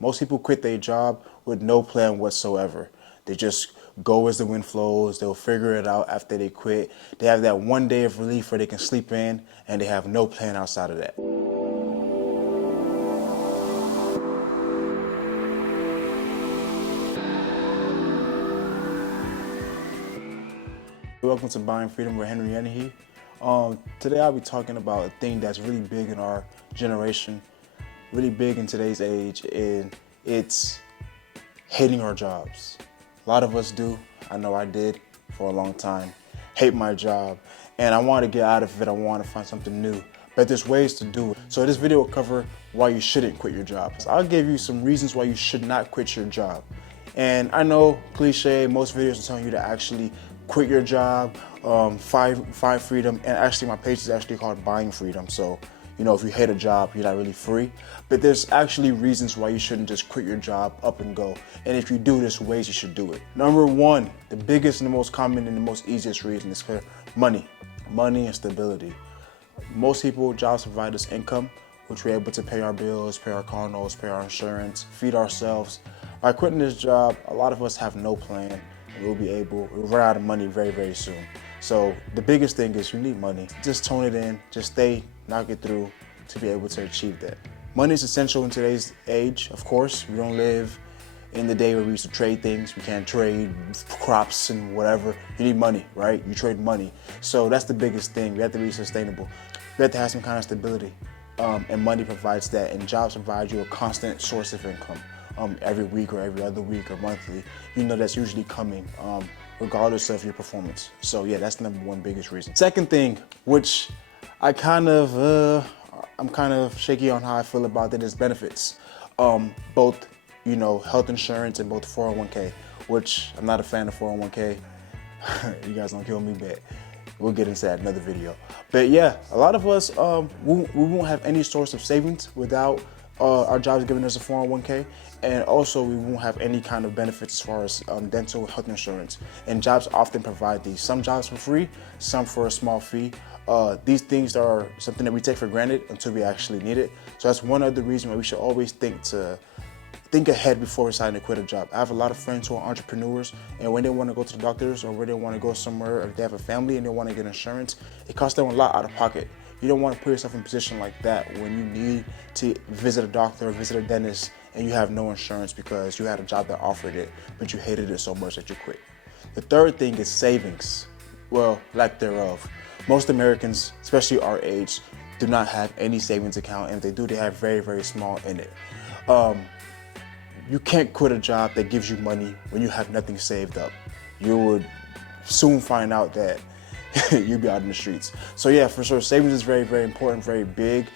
Most people quit their job with no plan whatsoever. They just go as the wind flows. They'll figure it out after they quit. They have that one day of relief where they can sleep in, and they have no plan outside of that. Welcome to Buying Freedom with Henry Yenahe. Today I'll be talking about a thing that's really big in our generation, really big in today's age, and it's hating our jobs. A lot of us do. I know I did for a long time. Hate my job, and I want to get out of it. I want to find something new. But there's ways to do it. So this video will cover why you shouldn't quit your job. So I'll give you some reasons why you should not quit your job. And I know, cliche, most videos are telling you to actually quit your job, find freedom, and actually my page is actually called Buying Freedom. So, you know, if you hate a job, you're not really free. But there's actually reasons why you shouldn't just quit your job up and go. And if you do, there's ways you should do it. Number one, the biggest and the most common and the most easiest reason is for money. Money and stability. Most people, jobs provide us income, which we're able to pay our bills, pay our car notes, pay our insurance, feed ourselves. By quitting this job, a lot of us have no plan. We'll run out of money very, very soon. So the biggest thing is you need money. Just tone it in, just stay, knock it through to be able to achieve that. Money is essential in today's age, of course. We don't live in the day where we used to trade things. We can't trade crops and whatever. You need money, right? You trade money. So that's the biggest thing. We have to be sustainable. We have to have some kind of stability. And money provides that, and jobs provide you a constant source of income. Every week or every other week or monthly, you know that's usually coming, regardless of your performance. So yeah, that's the number one biggest reason. Second thing, which I'm kind of shaky on how I feel about it, is benefits. Both, you know, health insurance and both 401k, which I'm not a fan of 401k. You guys don't kill me, but we'll get into that in another video. But yeah, a lot of us, we won't have any source of savings without our jobs giving us a 401k, and also we won't have any kind of benefits as far as dental health insurance. And jobs often provide these. Some jobs for free, some for a small fee. These things are something that we take for granted until we actually need it. So that's one other reason why we should always think ahead before deciding to quit a job. I have a lot of friends who are entrepreneurs, and when they want to go to the doctors or when they want to go somewhere, or if they have a family and they want to get insurance, it costs them a lot out of pocket. You don't want to put yourself in a position like that when you need to visit a doctor or visit a dentist and you have no insurance because you had a job that offered it, but you hated it so much that you quit. The third thing is savings. Well, lack thereof. Most Americans, especially our age, do not have any savings account, and if they do, they have very, very small in it. You can't quit a job that gives you money when you have nothing saved up. You would soon find out that you'll be out in the streets. So yeah, for sure, savings is very, very important, very big.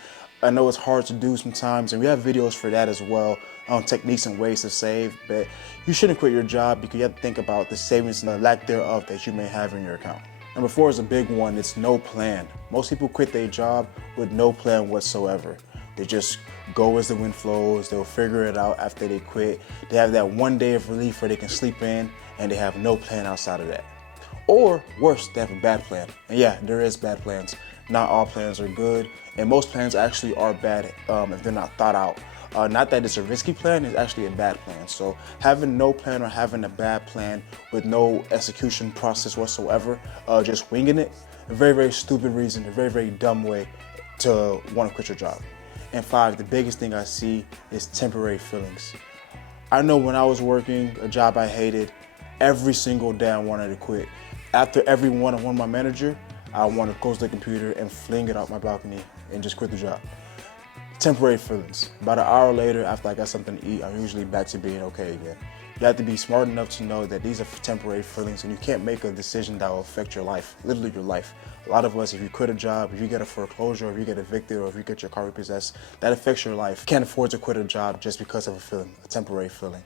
I know it's hard to do sometimes, and we have videos for that as well, on techniques and ways to save, but you shouldn't quit your job because you have to think about the savings and the lack thereof that you may have in your account. Number four is a big one. It's no plan. Most people quit their job with no plan whatsoever. They just go as the wind flows. They'll figure it out after they quit. They have that one day of relief where they can sleep in, and they have no plan outside of that. Or worse, they have a bad plan. And yeah, there is bad plans. Not all plans are good, and most plans actually are bad if they're not thought out. Not that it's a risky plan, it's actually a bad plan. So having no plan or having a bad plan with no execution process whatsoever, just winging it, a very, very stupid reason, a very, very dumb way to want to quit your job. And five, the biggest thing I see is temporary feelings. I know when I was working a job I hated, every single day I wanted to quit. After every one-on-one with my manager, I want to close the computer and fling it out my balcony and just quit the job. Temporary feelings. About an hour later, after I got something to eat, I'm usually back to being okay again. You have to be smart enough to know that these are temporary feelings, and you can't make a decision that will affect your life, literally your life. A lot of us, if you quit a job, if you get a foreclosure, or if you get evicted, or if you get your car repossessed, that affects your life. You can't afford to quit a job just because of a feeling, a temporary feeling.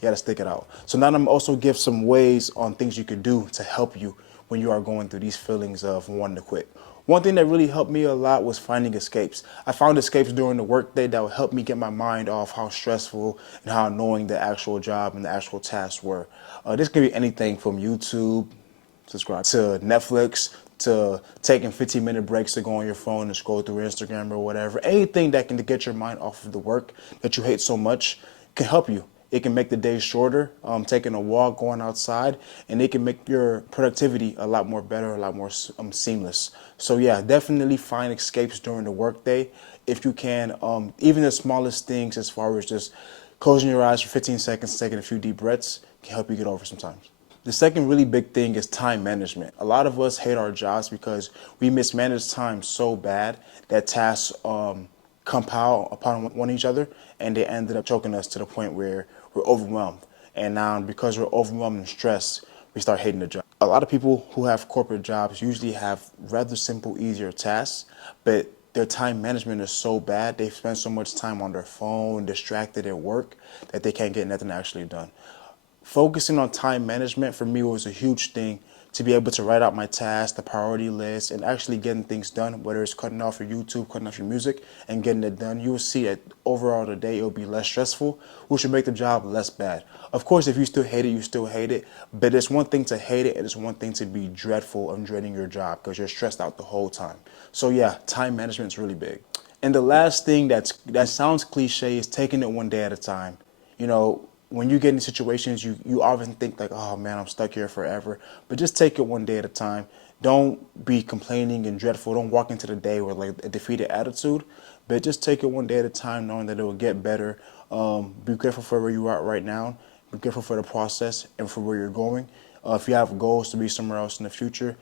You gotta stick it out. So now I'm also give some ways on things you could do to help you when you are going through these feelings of wanting to quit. One thing that really helped me a lot was finding escapes. I found escapes during the workday that would help me get my mind off how stressful and how annoying the actual job and the actual tasks were. This could be anything from YouTube, subscribe, to Netflix, to taking 15-minute breaks to go on your phone and scroll through Instagram or whatever. Anything that can get your mind off of the work that you hate so much can help you. It can make the day shorter, taking a walk, going outside, and it can make your productivity a lot more better, a lot more seamless. So yeah, definitely find escapes during the workday if you can. Even the smallest things, as far as just closing your eyes for 15 seconds, taking a few deep breaths, can help you get over sometimes. The second really big thing is time management. A lot of us hate our jobs because we mismanage time so bad that tasks compile upon one each other, and they ended up choking us to the point where we're overwhelmed. And now, because we're overwhelmed and stressed, we start hating the job. A lot of people who have corporate jobs usually have rather simple, easier tasks, but their time management is so bad, they spend so much time on their phone, distracted at work, that they can't get nothing actually done. Focusing on time management for me was a huge thing, to be able to write out my tasks, the priority list, and actually getting things done, whether it's cutting off your YouTube, cutting off your music, and getting it done. You will see that overall the day it will be less stressful, which will make the job less bad. Of course, if you still hate it, you still hate it, but it's one thing to hate it, and it's one thing to be dreadful of dreading your job because you're stressed out the whole time. So yeah, time management is really big. And the last thing that sounds cliche is taking it one day at a time. You know, when you get in situations, you often think like, oh man, I'm stuck here forever. But just take it one day at a time. Don't be complaining and dreadful. Don't walk into the day with like a defeated attitude. But just take it one day at a time, knowing that it will get better. Be grateful for where you are right now. Be grateful for the process and for where you're going. If you have goals to be somewhere else in the future,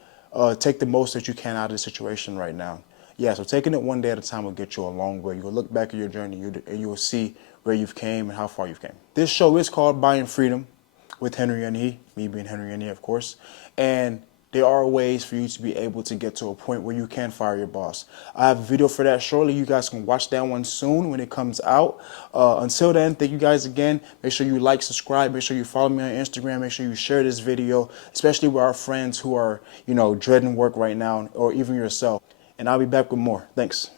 take the most that you can out of the situation right now. Yeah, so taking it one day at a time will get you a long way. You'll look back at your journey and you will see where you've came and how far you've came. This show is called Buying Freedom with Henry Yenhi, me being Henry Yenhi, of course. And there are ways for you to be able to get to a point where you can fire your boss. I have a video for that shortly. You guys can watch that one soon when it comes out. Until then, thank you guys again. Make sure you like, subscribe. Make sure you follow me on Instagram. Make sure you share this video, especially with our friends who are, dreading work right now, or even yourself. And I'll be back with more. Thanks.